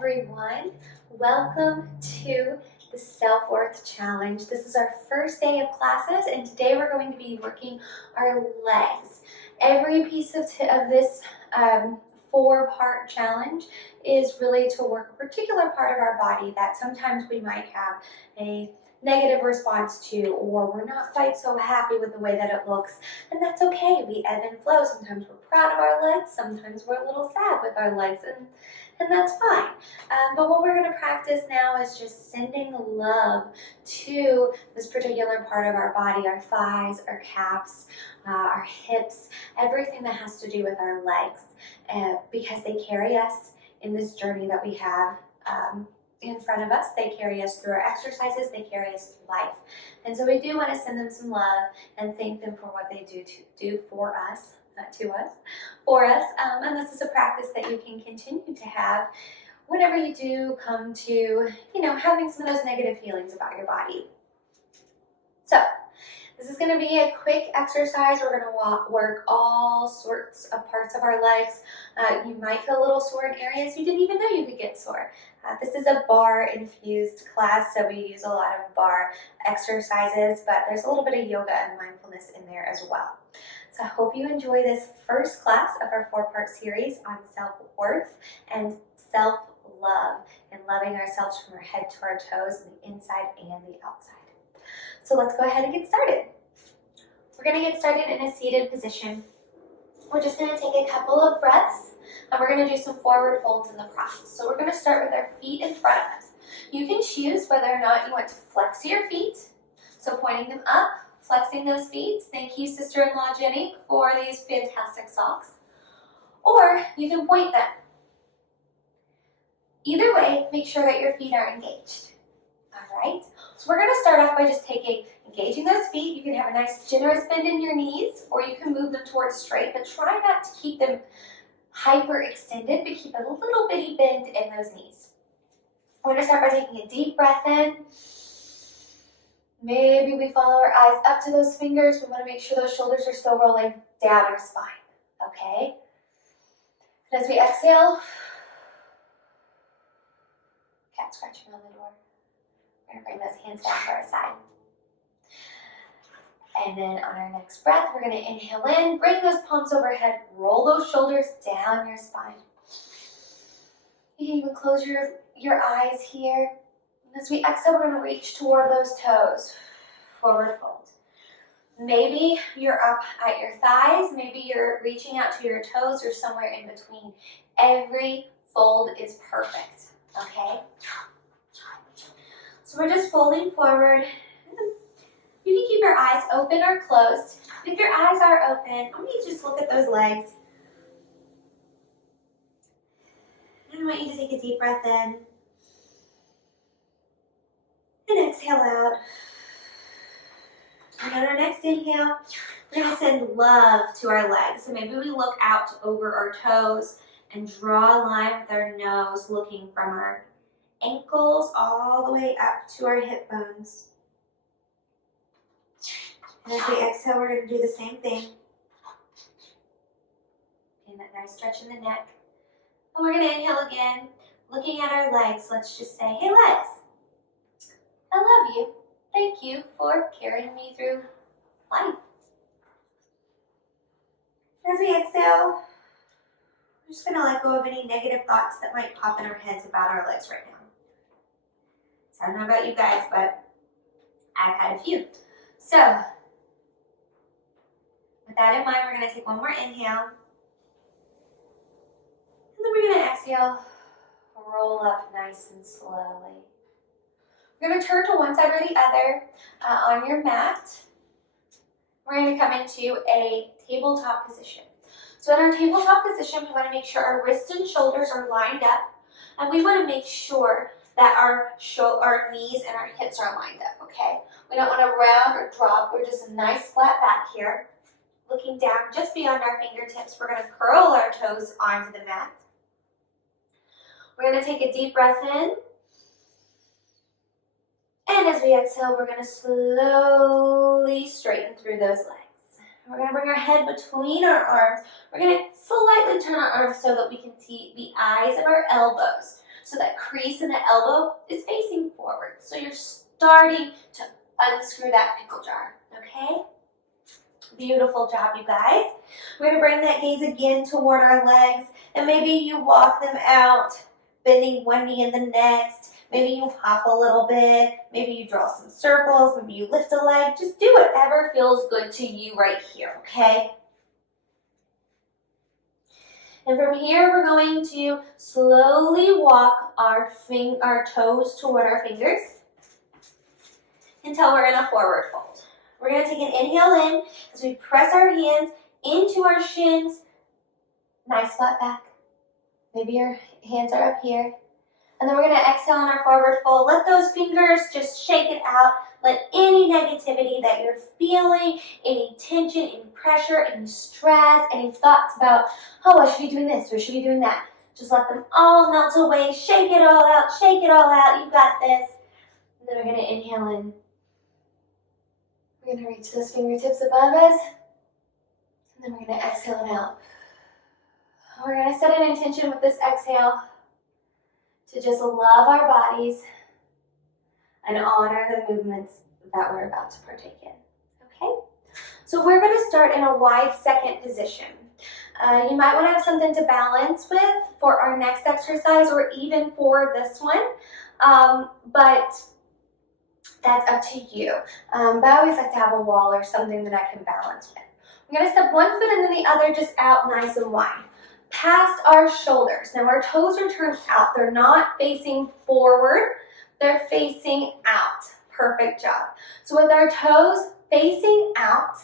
everyone. Welcome to the Self-Worth Challenge. This is our first day of classes, and today we're going to be working our legs. Every piece of this four-part challenge is really to work a particular part of our body that sometimes we might have a negative response to, or we're not quite so happy with the way that it looks, and that's okay. We ebb and flow. Sometimes we're proud of our legs, sometimes we're a little sad with our legs, and that's fine. But what we're going to practice now is just sending love to this particular part of our body, our thighs, our calves, our hips, everything that has to do with our legs, because they carry us in this journey that we have in front of us. They carry us through our exercises, they carry us through life. And so we do want to send them some love and thank them for what they do for us, not to us, for us. And this is a practice that you can continue to have whenever you do come to, having some of those negative feelings about your body. So this is going to be a quick exercise. We're going to work all sorts of parts of our legs. You might feel a little sore in areas you didn't even know you could get sore. This is a barre-infused class, so we use a lot of barre exercises, but there's a little bit of yoga and mindfulness in there as well. So I hope you enjoy this first class of our four-part series on self-worth and self-love, and loving ourselves from our head to our toes, on the inside and the outside. So let's go ahead and get started. We're going to get started in a seated position. We're just going to take a couple of breaths, and we're going to do some forward folds in the process. So we're going to start with our feet in front of us. You can choose whether or not you want to flex your feet, so pointing them up, flexing those feet. Thank you, sister-in-law Jenny, for these fantastic socks. Or you can point them. Either way, make sure that your feet are engaged. All right? So we're going to start off by just engaging those feet. You can have a nice generous bend in your knees, or you can move them towards straight, but try not to keep them hyper extended, but keep a little bitty bend in those knees. We're going to start by taking a deep breath in. Maybe we follow our eyes up to those fingers. We want to make sure those shoulders are still rolling down our spine, okay? And as we exhale, cat scratching on the door. We're going to bring those hands down to our side. And then on our next breath, we're going to inhale in, bring those palms overhead, roll those shoulders down your spine. You can even close your eyes here. And as we exhale, we're going to reach toward those toes, forward fold. Maybe you're up at your thighs, maybe you're reaching out to your toes, or somewhere in between. Every fold is perfect, okay? So we're just folding forward. You can keep your eyes open or closed. If your eyes are open, I want you to just look at those legs. And I want you to take a deep breath in. And exhale out. And on our next inhale, we're going to send love to our legs. So maybe we look out over our toes and draw a line with our nose, looking from our ankles all the way up to our hip bones. And as we exhale, we're going to do the same thing. And that nice stretch in the neck. And we're going to inhale again, looking at our legs. Let's just say, hey legs, I love you. Thank you for carrying me through life. As we exhale, we're just going to let go of any negative thoughts that might pop in our heads about our legs right now. So I don't know about you guys, but I've had a few. So with that in mind, we're going to take one more inhale. And then we're going to exhale, roll up nice and slowly. We're going to turn to one side or the other on your mat. We're going to come into a tabletop position. So in our tabletop position, we want to make sure our wrists and shoulders are lined up. And we want to make sure that our knees and our hips are lined up, okay? We don't want to round or drop. We're just a nice flat back here. Looking down just beyond our fingertips, we're going to curl our toes onto the mat. We're going to take a deep breath in. And as we exhale, we're going to slowly straighten through those legs. We're going to bring our head between our arms. We're going to slightly turn our arms so that we can see the eyes of our elbows. So that crease in the elbow is facing forward. So you're starting to unscrew that pickle jar, okay? Beautiful job, you guys. We're gonna bring that gaze again toward our legs, and maybe you walk them out, bending one knee and the next. Maybe you hop a little bit. Maybe you draw some circles. Maybe you lift a leg. Just do whatever feels good to you right here, okay? And from here, we're going to slowly walk our toes toward our fingers until we're in a forward fold. We're going to take an inhale in as we press our hands into our shins. Nice flat back. Maybe your hands are up here. And then we're going to exhale on our forward fold. Let those fingers just shake it out. Let any negativity that you're feeling, any tension, any pressure, any stress, any thoughts about, oh, I should be doing this or I should be doing that. Just let them all melt away. Shake it all out. Shake it all out. You got this. And then we're going to inhale in. We're going to reach those fingertips above us. And then we're going to exhale it out. We're going to set an intention with this exhale to just love our bodies and honor the movements that we're about to partake in, okay? So we're going to start in a wide second position. You might want to have something to balance with for our next exercise or even for this one, but that's up to you. But I always like to have a wall or something that I can balance with. I'm going to step one foot and then the other just out nice and wide. Past our shoulders. Now our toes are turned out. They're not facing forward. They're facing out. Perfect job. So with our toes facing out,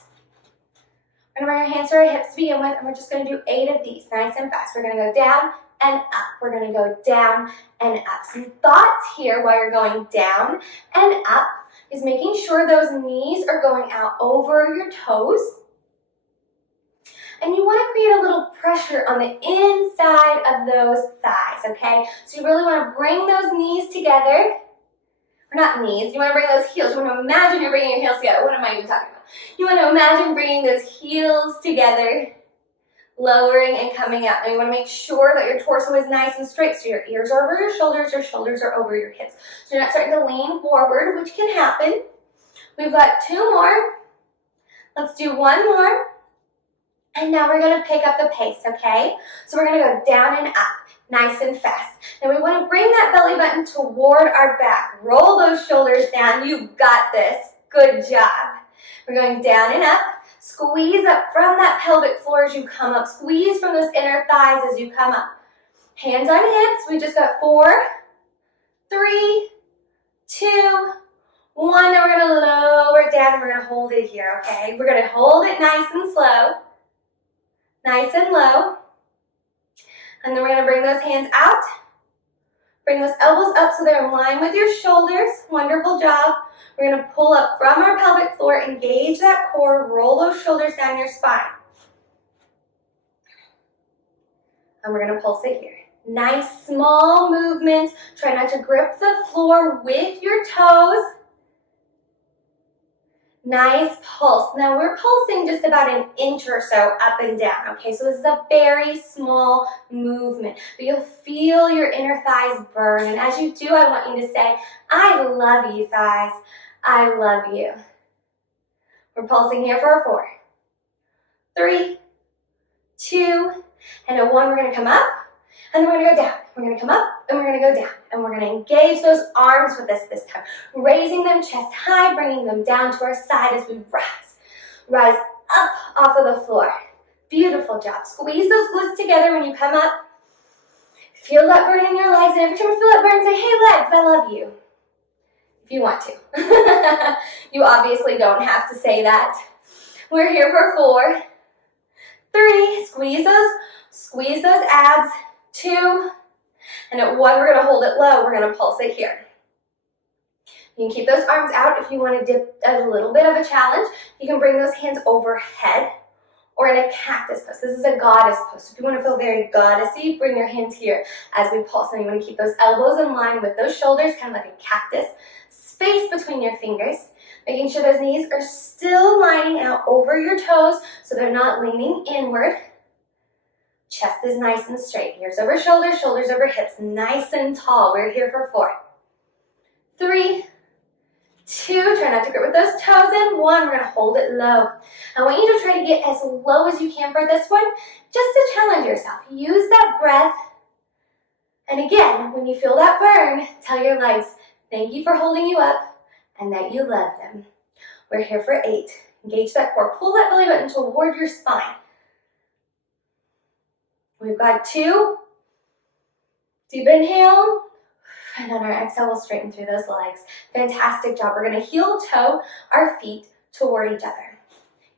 we're going to bring our hands to our hips to begin with, and we're just going to do 8 of these, nice and fast. We're going to go down and up. We're going to go down and up. Some thoughts here while you're going down and up is making sure those knees are going out over your toes. And you want to create a little pressure on the inside of those thighs, okay? So you really want to bring those knees together. Or not knees, you want to bring those heels. You want to imagine you're bringing your heels together. What am I even talking about? You want to imagine bringing those heels together, lowering and coming out. Now you want to make sure that your torso is nice and straight. So your ears are over your shoulders are over your hips. So you're not starting to lean forward, which can happen. We've got 2 more. Let's do 1 more. And now we're going to pick up the pace, okay? So we're going to go down and up, nice and fast. Now we want to bring that belly button toward our back. Roll those shoulders down. You've got this. Good job. We're going down and up. Squeeze up from that pelvic floor as you come up. Squeeze from those inner thighs as you come up. Hands on hips. We just got 4, 3, 2, 1. Now we're going to lower it down and we're going to hold it here, okay? We're going to hold it nice and slow. Nice and low. And then we're going to bring those hands out. Bring those elbows up so they're in line with your shoulders. Wonderful job. We're going to pull up from our pelvic floor, engage that core, roll those shoulders down your spine. And we're going to pulse it here. Nice small movements. Try not to grip the floor with your toes. Nice pulse. Now we're pulsing just about an inch or so up and down, okay? So this is a very small movement, but you'll feel your inner thighs burn. And as you do, I want you to say, I love you, thighs. I love you. We're pulsing here for a 4, 3, 2, and at 1, we're going to come up, and then we're going to go down. We're going to come up, and we're going to go down. And we're going to engage those arms with us this time. Raising them chest high, bringing them down to our side as we rise. Rise up off of the floor. Beautiful job. Squeeze those glutes together when you come up. Feel that burn in your legs. And every time you feel that burn, say, hey, legs, I love you. If you want to. You obviously don't have to say that. We're here for 4, 3. Squeeze those abs. 2. And at 1, we're going to hold it low. We're going to pulse it here. You can keep those arms out if you want to dip a little bit of a challenge. You can bring those hands overhead or in a cactus pose. This is a goddess pose. If you want to feel very goddessy, bring your hands here as we pulse. And you want to keep those elbows in line with those shoulders, kind of like a cactus. Space between your fingers. Making sure those knees are still lining out over your toes so they're not leaning inward. Chest is nice and straight. Ears over shoulders, shoulders over hips, nice and tall. We're here for 4, 3, 2, try not to grip with those toes in. 1, we're gonna hold it low. I want you to try to get as low as you can for this one, just to challenge yourself. Use that breath. And again, when you feel that burn, tell your legs, thank you for holding you up and that you love them. We're here for 8. Engage that core. Pull that belly button toward your spine. We've got 2. Deep inhale. And on our exhale, we'll straighten through those legs. Fantastic job. We're going to heel toe our feet toward each other.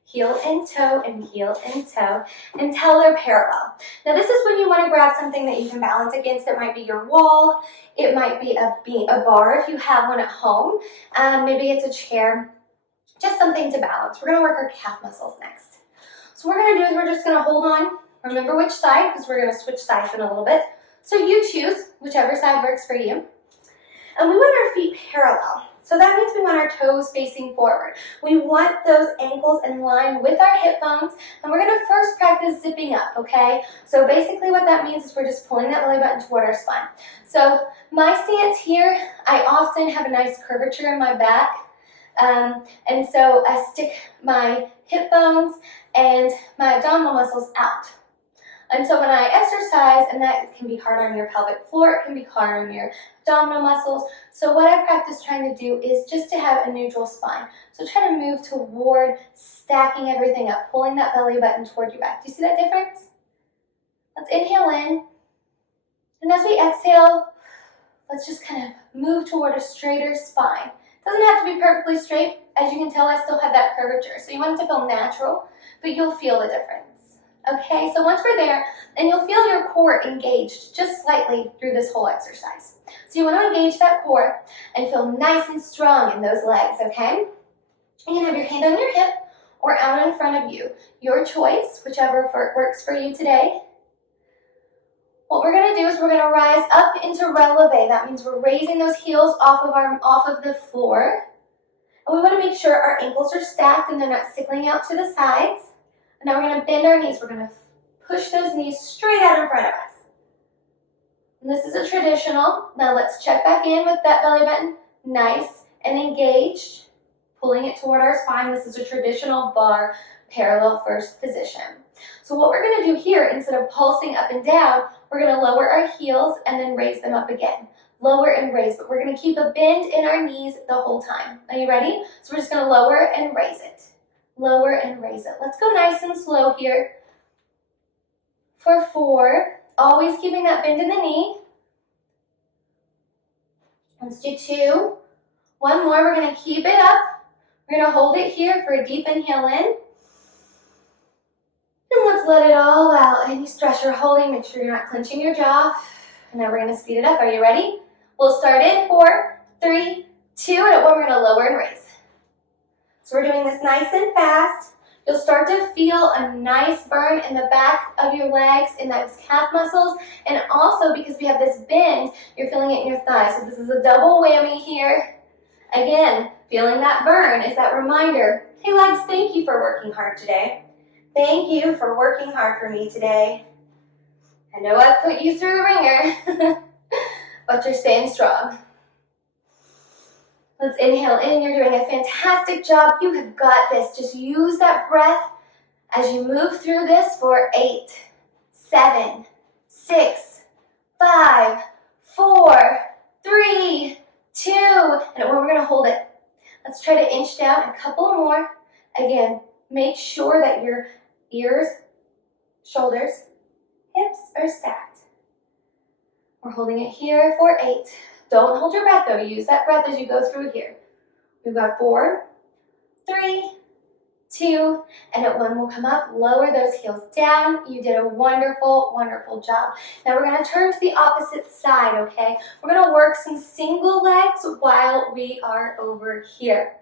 Heel and toe and heel and toe until they're parallel. Now this is when you want to grab something that you can balance against. It might be your wall. It might be a bar if you have one at home. Maybe it's a chair. Just something to balance. We're going to work our calf muscles next. So what we're going to do is we're just going to hold on. Remember which side, because we're going to switch sides in a little bit. So you choose whichever side works for you. And we want our feet parallel. So that means we want our toes facing forward. We want those ankles in line with our hip bones. And we're going to first practice zipping up, okay? So basically what that means is we're just pulling that belly button toward our spine. So my stance here, I often have a nice curvature in my back. And so I stick my hip bones and my abdominal muscles out. And so when I exercise, and that can be hard on your pelvic floor, it can be hard on your abdominal muscles. So what I practice trying to do is just to have a neutral spine. So try to move toward stacking everything up, pulling that belly button toward your back. Do you see that difference? Let's inhale in. And as we exhale, let's just kind of move toward a straighter spine. It doesn't have to be perfectly straight. As you can tell, I still have that curvature. So you want it to feel natural, but you'll feel the difference. Okay, so once we're there, and you'll feel your core engaged just slightly through this whole exercise. So you want to engage that core and feel nice and strong in those legs, okay? You can have your hand on your hip or out in front of you. Your choice, whichever works for you today. What we're going to do is we're going to rise up into releve. That means we're raising those heels off of the floor. And we want to make sure our ankles are stacked and they're not sickling out to the sides. And now we're going to bend our knees. We're going to push those knees straight out in front of us. And this is a traditional. Now let's check back in with that belly button. Nice and engaged. Pulling it toward our spine. This is a traditional bar parallel first position. So what we're going to do here, instead of pulsing up and down, we're going to lower our heels and then raise them up again. Lower and raise, but we're going to keep a bend in our knees the whole time. Are you ready? So we're just going to lower and raise it. Lower and raise it. Let's go nice and slow here. For 4, always keeping that bend in the knee. Let's do 2. 1 more, we're going to keep it up. We're going to hold it here for a deep inhale in. And let's let it all out. Any stress you're holding, make sure you're not clenching your jaw. And now we're going to speed it up. Are you ready? We'll start in 4, 3, 2, and at 1 we're going to lower and raise. So we're doing this nice and fast. You'll start to feel a nice burn in the back of your legs, in those calf muscles, and also because we have this bend, you're feeling it in your thighs. So this is a double whammy here. Again, feeling that burn is that reminder, hey legs, thank you for working hard today. Thank you for working hard for me today. I know I've put you through the ringer, but you're staying strong. Let's inhale in. You're doing a fantastic job. You have got this. Just use that breath as you move through this for 8, 7, 6, 5, 4, 3, 2, and we're going to hold it. Let's try to inch down a couple more. Again, make sure that your ears, shoulders, hips are stacked. We're holding it here for 8. Don't hold your breath though. Use that breath as you go through here. We've got 4, 3, 2, and at 1 we'll come up, lower those heels down. You did a wonderful, wonderful job. Now we're going to turn to the opposite side, okay? We're going to work some single legs while we are over here.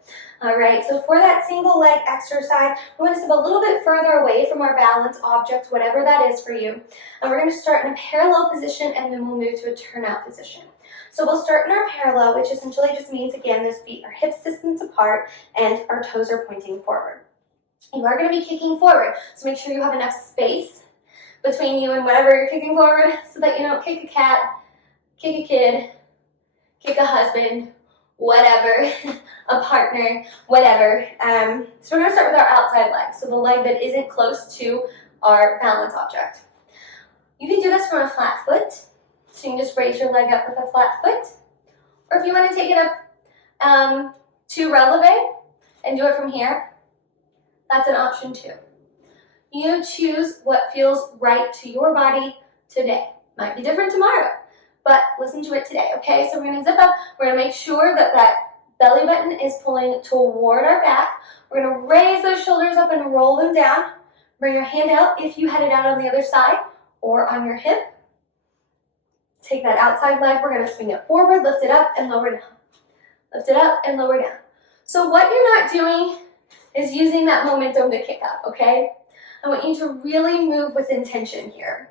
All right, so for that single leg exercise, we're going to step a little bit further away from our balance object, whatever that is for you. And we're going to start in a parallel position and then we'll move to a turnout position. So we'll start in our parallel, which essentially just means, again, those feet are hips distance apart and our toes are pointing forward. You are going to be kicking forward, so make sure you have enough space between you and whatever you're kicking forward so that you don't kick a cat, kick a kid, kick a husband, whatever, a partner, whatever. So we're going to start with our outside leg, so the leg that isn't close to our balance object. You can do this from a flat foot, so you can just raise your leg up with a flat foot. Or if you want to take it up to releve and do it from here, that's an option too. You choose what feels right to your body today. Might be different tomorrow, but listen to it today, okay? So we're going to zip up. We're going to make sure that that belly button is pulling toward our back. We're going to raise those shoulders up and roll them down. Bring your hand out if you had it out on the other side or on your hip. Take that outside leg. We're going to swing it forward, lift it up, and lower down. Lift it up and lower down. So what you're not doing is using that momentum to kick up, okay? I want you to really move with intention here.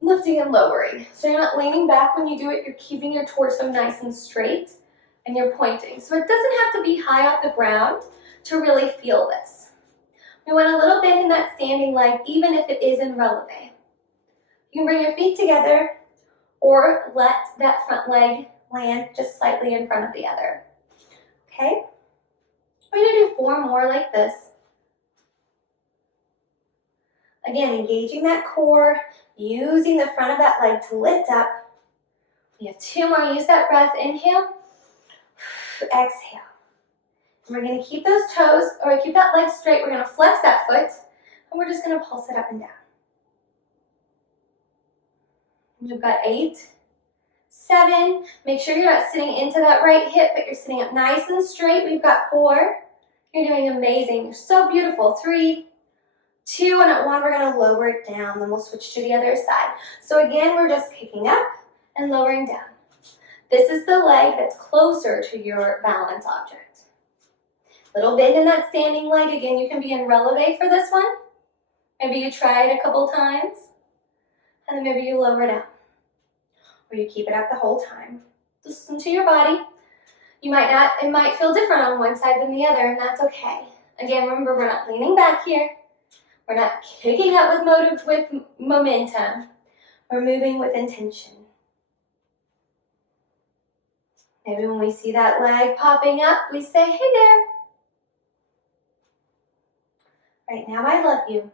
Lifting and lowering. So you're not leaning back when you do it. You're keeping your torso nice and straight, and you're pointing. So it doesn't have to be high off the ground to really feel this. We want a little bend in that standing leg, even if it is in releve. You can bring your feet together or let that front leg land just slightly in front of the other. Okay? We're going to do 4 more like this. Again, engaging that core, using the front of that leg to lift up. We have 2 more. Use that breath. Inhale. Exhale. And we're going to keep those toes, or keep that leg straight. We're going to flex that foot, and we're just going to pulse it up and down. We've got 8, 7. Make sure you're not sitting into that right hip, but you're sitting up nice and straight. We've got 4. You're doing amazing. You're so beautiful. 3, 2, and at 1, we're going to lower it down. Then we'll switch to the other side. So again, we're just kicking up and lowering down. This is the leg that's closer to your balance object. Little bend in that standing leg. Again, you can be in releve for this one. Maybe you try it a couple times, and then maybe you lower down. Or you keep it up the whole time. Listen to your body. You might not, it might feel different on one side than the other, and that's okay. Again, remember, we're not leaning back here. We're not kicking up with momentum. We're moving with intention. Maybe when we see that leg popping up, we say, hey there. Right now, I love you.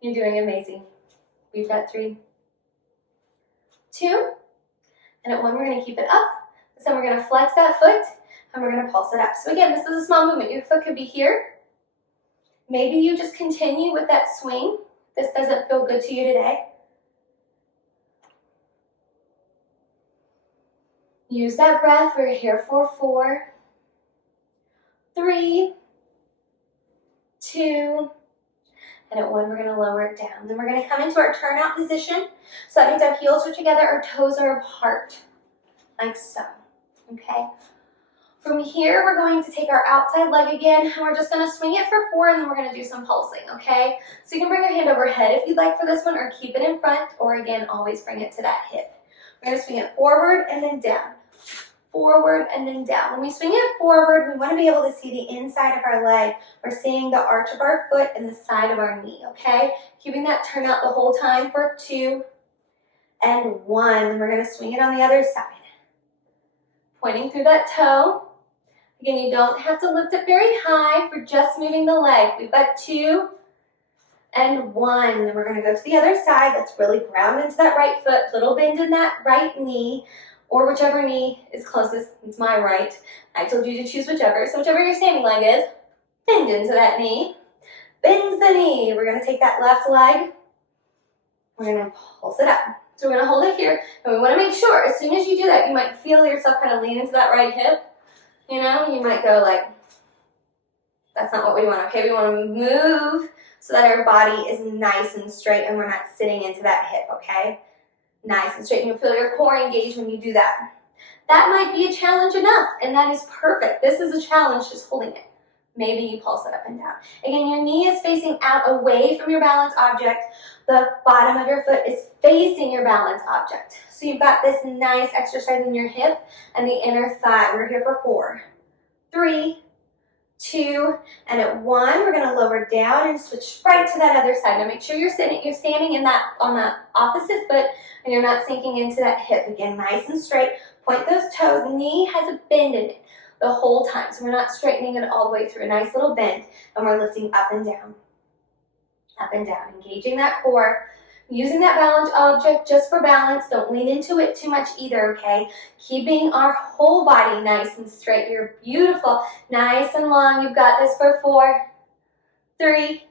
You're doing amazing. We've got 3, 2, and at 1, we're going to keep it up. So we're going to flex that foot, and we're going to pulse it up. So again, this is a small movement. Your foot could be here. Maybe you just continue with that swing. This doesn't feel good to you today. Use that breath. We're here for 4, 3, 2, and at 1, we're going to lower it down. Then we're going to come into our turnout position. So that means our heels are together, our toes are apart, like so. Okay? From here, we're going to take our outside leg again, and we're just going to swing it for 4, and then we're going to do some pulsing, okay? So you can bring your hand overhead if you'd like for this one, or keep it in front, or again, always bring it to that hip. We're going to swing it forward and then down. Forward and then down. When we swing it forward, we want to be able to see the inside of our leg. We're seeing the arch of our foot and the side of our knee, okay? Keeping that turn out the whole time for 2 and 1. And we're going to swing it on the other side. Pointing through that toe. Again, you don't have to lift it very high. We're just moving the leg. We've got 2 and 1. And we're going to go to the other side. Let's really ground into that right foot. Little bend in that right knee. Or whichever knee is closest. It's my right. I told you to choose whichever. So whichever your standing leg is, bend into that knee. Bend the knee. We're going to take that left leg. We're going to pulse it up. So we're going to hold it here. And we want to make sure, as soon as you do that, you might feel yourself kind of lean into that right hip. You know, you might go like, that's not what we want. Okay, we want to move so that our body is nice and straight and we're not sitting into that hip, okay? Nice and straight, and you'll feel your core engage when you do that. That might be a challenge enough, and that is perfect. This is a challenge, just holding it. Maybe you pulse it up and down. Again, your knee is facing out away from your balance object. The bottom of your foot is facing your balance object. So you've got this nice exercise in your hip and the inner thigh. We're here for 4, 3, 2, and at 1, we're going to lower down and switch right to that other side. Now make sure you're standing in that on the opposite foot and you're not sinking into that hip. Again, nice and straight. Point those toes. Knee has a bend in it the whole time, so we're not straightening it all the way through. A nice little bend, and we're lifting up and down, engaging that core. Using that balance object just for balance. Don't lean into it too much either, okay? Keeping our whole body nice and straight. You're beautiful. Nice and long. You've got this for 4, 3,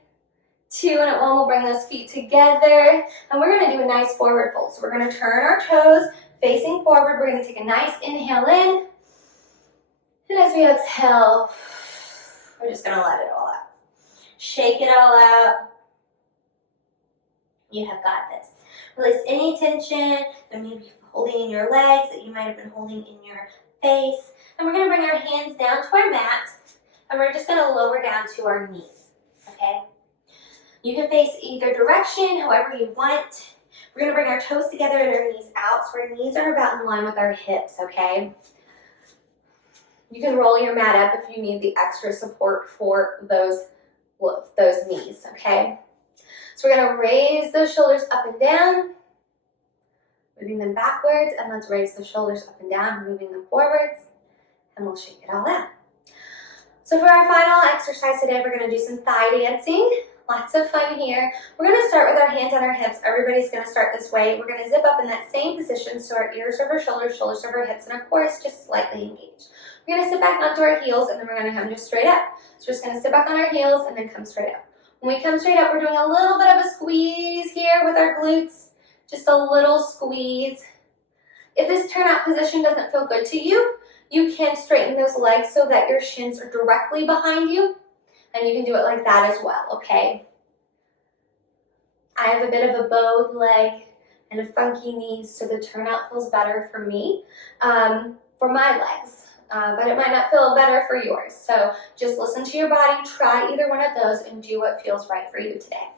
2, and at 1, we'll bring those feet together. And we're going to do a nice forward fold. So we're going to turn our toes facing forward. We're going to take a nice inhale in. And as we exhale, we're just going to let it all out. Shake it all out. You have got this. Release any tension that may be holding in your legs, that you might have been holding in your face. And we're going to bring our hands down to our mat, and we're just going to lower down to our knees, okay? You can face either direction, however you want. We're going to bring our toes together and our knees out, so our knees are about in line with our hips, okay? You can roll your mat up if you need the extra support for those knees, okay? So we're going to raise those shoulders up and down, moving them backwards, and let's raise the shoulders up and down, moving them forwards, and we'll shake it all out. So for our final exercise today, we're going to do some thigh dancing. Lots of fun here. We're going to start with our hands on our hips. Everybody's going to start this way. We're going to zip up in that same position, so our ears over shoulders, shoulders over hips, and our core is just slightly engaged. We're going to sit back onto our heels, and then we're going to come just straight up. So we're just going to sit back on our heels and then come straight up. When we come straight up, we're doing a little bit of a squeeze here with our glutes, just a little squeeze. If this turnout position doesn't feel good to you, you can straighten those legs so that your shins are directly behind you, and you can do it like that as well, okay? I have a bit of a bowed leg and a funky knee, so the turnout feels better for me, for my legs. But it might not feel better for yours. So just listen to your body, try either one of those, and do what feels right for you today.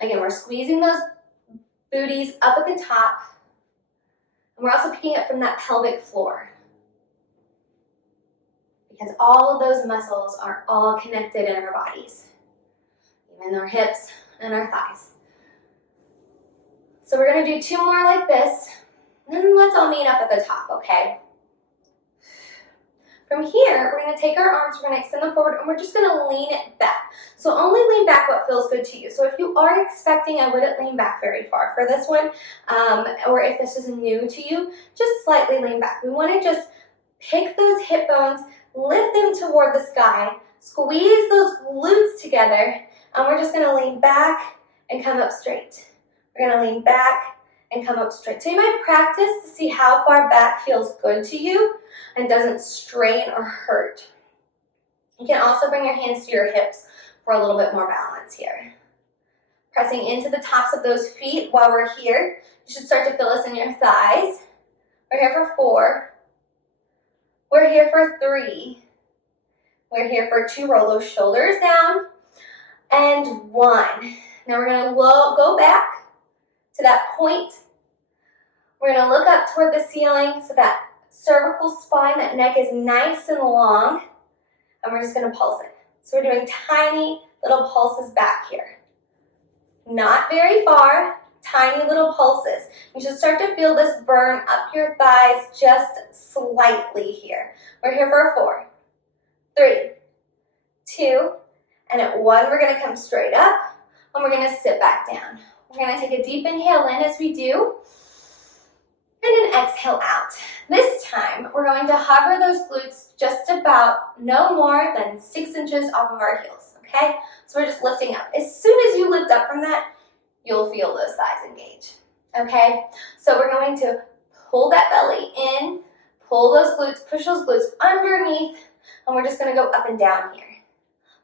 Again, we're squeezing those booties up at the top, and we're also picking up from that pelvic floor, because all of those muscles are all connected in our bodies, even our hips and our thighs. So we're going to do 2 more like this, and then let's all meet up at the top, okay? From here, we're going to take our arms, we're going to extend them forward, and we're just going to lean it back. So only lean back what feels good to you. So if you are expecting, I wouldn't lean back very far for this one, or if this is new to you, just slightly lean back. We want to just pick those hip bones, lift them toward the sky, squeeze those glutes together, and we're just going to lean back and come up straight. We're going to lean back and come up straight. So you might practice to see how far back feels good to you and doesn't strain or hurt. You can also bring your hands to your hips for a little bit more balance here. Pressing into the tops of those feet while we're here. You should start to feel this in your thighs. We're here for 4. We're here for 3. We're here for 2. Roll those shoulders down. And 1. Now we're going to go back to that point. We're going to look up toward the ceiling so that cervical spine, that neck is nice and long, and we're just going to pulse it. So we're doing tiny little pulses back here. Not very far, tiny little pulses. You should start to feel this burn up your thighs just slightly here. We're here for 4, 3, 2, and at 1, we're going to come straight up, and we're going to sit back down. We're going to take a deep inhale in as we do, and an exhale out. This time, we're going to hover those glutes just about no more than 6 inches off of our heels, okay? So we're just lifting up. As soon as you lift up from that, you'll feel those thighs engage, okay? So we're going to pull that belly in, pull those glutes, push those glutes underneath, and we're just going to go up and down here.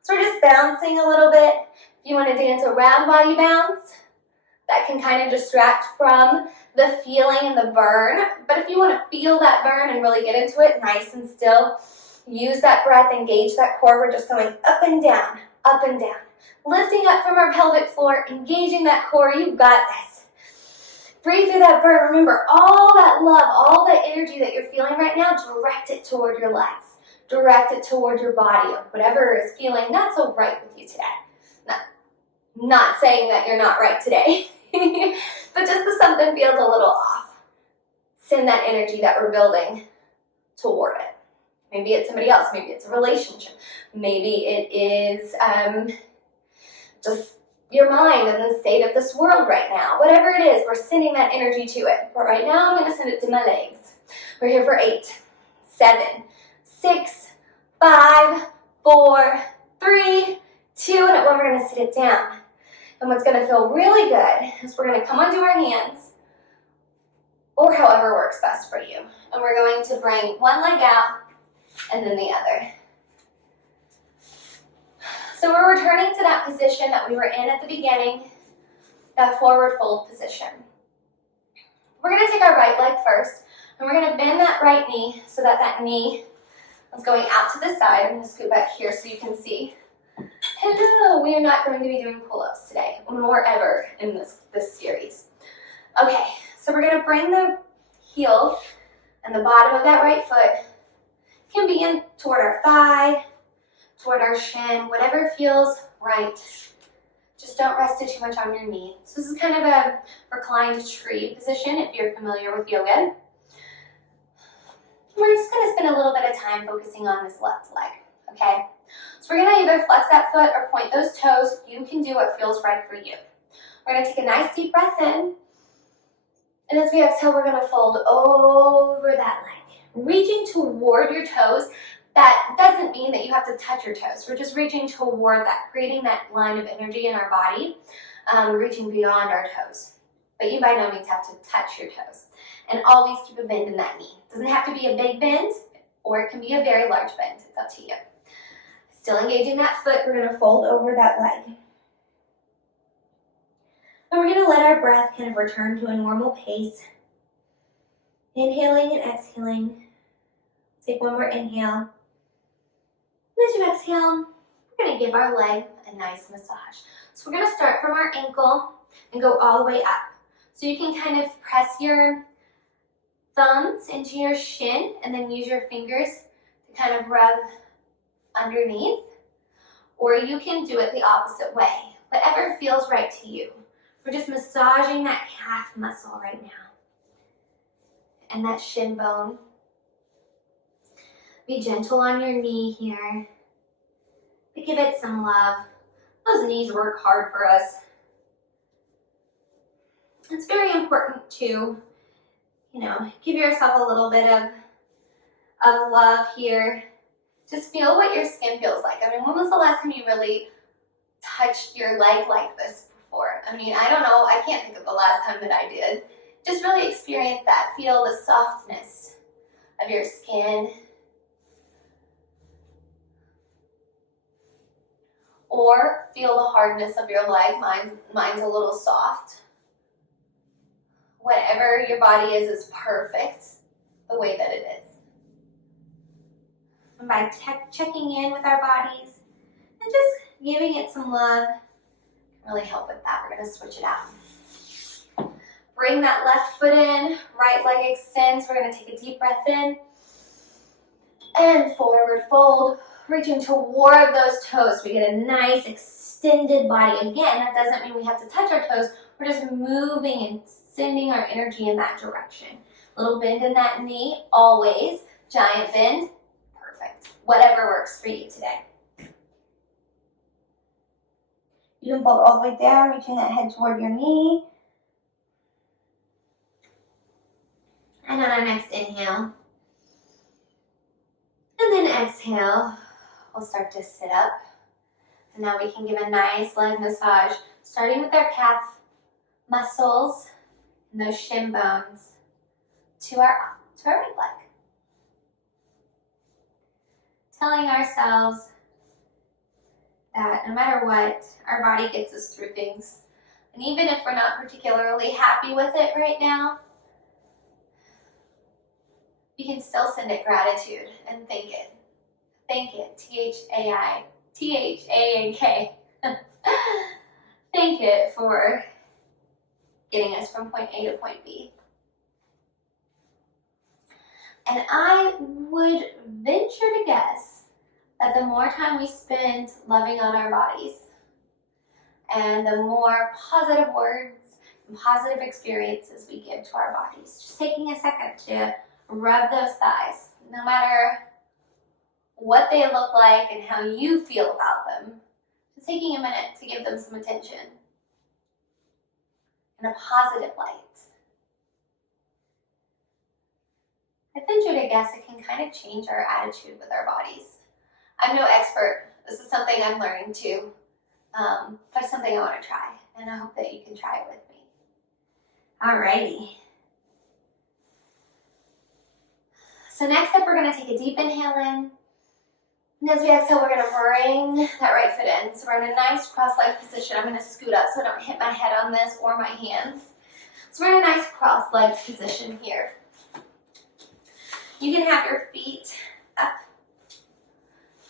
So we're just bouncing a little bit. If you want to dance a round body bounce, that can kind of distract from the feeling and the burn. But if you want to feel that burn and really get into it, nice and still, use that breath, engage that core. We're just going up and down, up and down. Lifting up from our pelvic floor, engaging that core. You've got this. Breathe through that burn. Remember, all that love, all that energy that you're feeling right now, direct it toward your legs. direct it toward your body or whatever is feeling not so right with you today. Not saying that you're not right today, but just if something feels a little off, send that energy that we're building toward it. Maybe it's somebody else, maybe it's a relationship, maybe it is just your mind and the state of this world right now. Whatever it is, we're sending that energy to it. But right now, I'm going to send it to my legs. We're here for 8, 7, 6, 5, 4, 3, 2, and we're going to sit it down. And what's going to feel really good is we're going to come onto our hands, or however works best for you. And we're going to bring one leg out and then the other. So we're returning to that position that we were in at the beginning, that forward fold position. We're going to take our right leg first, and we're going to bend that right knee so that that knee is going out to the side. I'm going to scoot back here so you can see. Hello, we are not going to be doing pull-ups today, nor ever in this series. Okay, so we're going to bring the heel and the bottom of that right foot can be in toward our thigh, toward our shin, whatever feels right. Just don't rest it too much on your knee. So this is kind of a reclined tree position if you're familiar with yoga. We're just going to spend a little bit of time focusing on this left leg, okay? So we're going to either flex that foot or point those toes. You can do what feels right for you. We're going to take a nice deep breath in. And as we exhale, we're going to fold over that leg, reaching toward your toes. That doesn't mean that you have to touch your toes. We're just reaching toward that, creating that line of energy in our body, reaching beyond our toes. But you by no means have to touch your toes. And always keep a bend in that knee. It doesn't have to be a big bend, or it can be a very large bend. It's up to you. Still engaging that foot, we're going to fold over that leg. And we're going to let our breath kind of return to a normal pace. Inhaling and exhaling. Take one more inhale. As you exhale, we're going to give our leg a nice massage. So we're going to start from our ankle and go all the way up. So you can kind of press your thumbs into your shin and then use your fingers to kind of rub underneath. Or you can do it the opposite way, whatever feels right to you. We're just massaging that calf muscle right now. And that shin bone. Be gentle on your knee here. But give it some love. Those knees work hard for us. It's very important to, give yourself a little bit of love here. Just feel what your skin feels like. I mean, when was the last time you really touched your leg like this before? I mean, I don't know. I can't think of the last time that I did. Just really experience that. Feel the softness of your skin. Or feel the hardness of your leg. Mine's a little soft. Whatever your body is perfect the way that it is. And by checking in with our bodies and just giving it some love can really help with that. We're going to switch it out. Bring that left foot in, right leg extends. We're going to take a deep breath in and forward fold, reaching toward those toes. We get a nice extended body. Again, that doesn't mean we have to touch our toes. We're just moving and sending our energy in that direction. Little bend in that knee, always. Giant bend, perfect. Whatever works for you today. You can fold all the way down, reaching that head toward your knee. And on our next inhale. And then exhale, we'll start to sit up. And now we can give a nice leg massage, starting with our calf muscles and those shin bones to our right leg. Telling ourselves that no matter what, our body gets us through things. And even if we're not particularly happy with it right now, we can still send it gratitude and thank it. Thank it. T-H-A-N-K. Thank it for getting us from point A to point B. And I would venture to guess that the more time we spend loving on our bodies and the more positive words and positive experiences we give to our bodies, just taking a second to rub those thighs, no matter what they look like and how you feel about them, just taking a minute to give them some attention in a positive light. I venture to guess it can kind of change our attitude with our bodies. I'm no expert. This is something I'm learning too, but something I want to try, and I hope that you can try it with me. Alrighty. So next up, we're going to take a deep inhale in. And as we exhale, we're going to bring that right foot in. So we're in a nice cross-legged position. I'm going to scoot up so I don't hit my head on this or my hands. So we're in a nice cross-legged position here. You can have your feet up.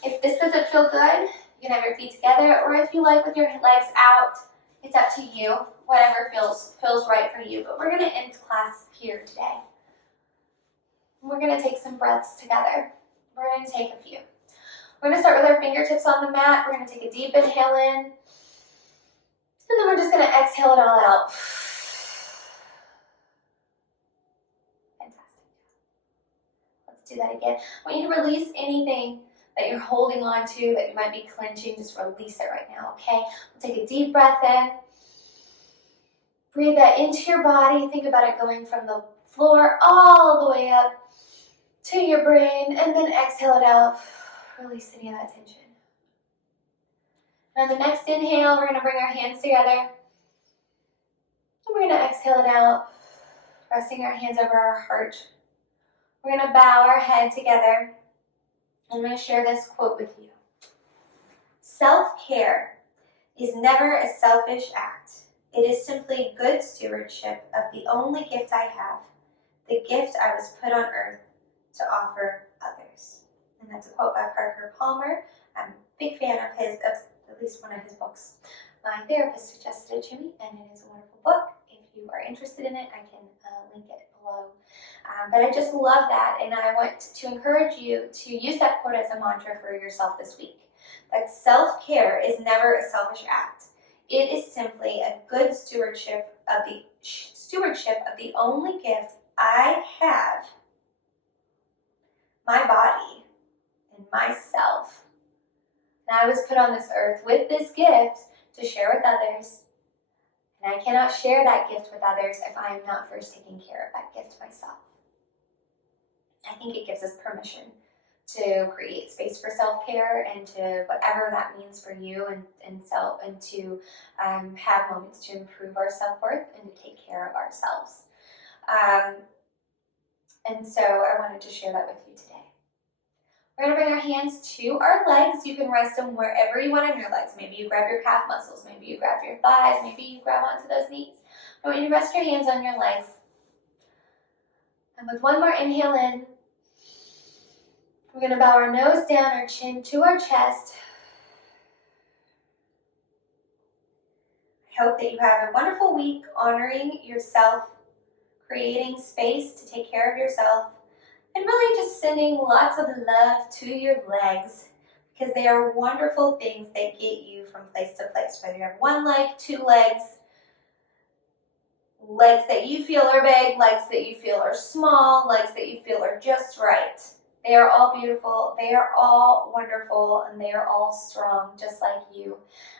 If this doesn't feel good, you can have your feet together, or if you like with your legs out, it's up to you. Whatever feels right for you. But we're going to end class here today. We're going to take some breaths together. We're going to take a few. We're going to start with our fingertips on the mat. We're going to take a deep inhale in. And then we're just going to exhale it all out. Fantastic. Let's do that again. I want you to release anything that you're holding on to, that you might be clenching. Just release it right now, okay? We'll take a deep breath in. Breathe that into your body. Think about it going from the floor all the way up to your brain, and then exhale it out. Release any of that tension. And on the next inhale, we're going to bring our hands together. And we're going to exhale it out, resting our hands over our heart. We're going to bow our head together. I'm going to share this quote with you. Self-care is never a selfish act. It is simply good stewardship of the only gift I have, the gift I was put on earth to offer others. And that's a quote by Parker Palmer. I'm a big fan of his, of at least one of his books. My therapist suggested it to me, and it is a wonderful book. If you are interested in it, I can link it below. But I just love that, and I want to encourage you to use that quote as a mantra for yourself this week. That self-care is never a selfish act. It is simply a good stewardship of the only gift I have, my body and myself. And I was put on this earth with this gift to share with others. And I cannot share that gift with others if I am not first taking care of that gift myself. I think it gives us permission to create space for self-care and to whatever that means for you, and to have moments to improve our self-worth and to take care of ourselves. And so I wanted to share that with you today. We're going to bring our hands to our legs. You can rest them wherever you want on your legs. Maybe you grab your calf muscles. Maybe you grab your thighs. Maybe you grab onto those knees. I want you to rest your hands on your legs. And with one more inhale in, we're going to bow our nose down, our chin to our chest. I hope that you have a wonderful week honoring yourself, creating space to take care of yourself, and really just sending lots of love to your legs, because they are wonderful things that get you from place to place. Whether you have one leg, two legs, legs that you feel are big, legs that you feel are small, legs that you feel are just right. They are all beautiful, they are all wonderful, and they are all strong, just like you.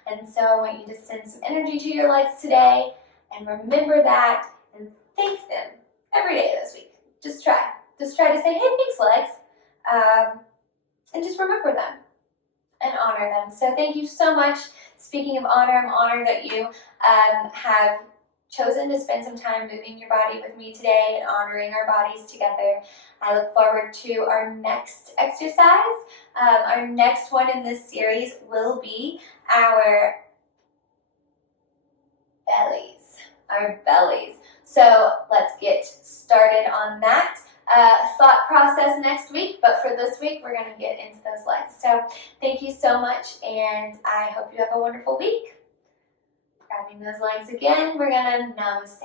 And so I want you to send some energy to your legs today, and remember that, and thank them every day this week. Just try to say, hey, thanks, legs, and just remember them and honor them. So thank you so much. Speaking of honor, I'm honored that you have chosen to spend some time moving your body with me today and honoring our bodies together. I look forward to our next exercise. Our next one in this series will be our bellies. So let's get started on that thought process next week, but for this week, we're going to get into those legs. So thank you so much, and I hope you have a wonderful week. Grabbing those legs again, we're going to namaste.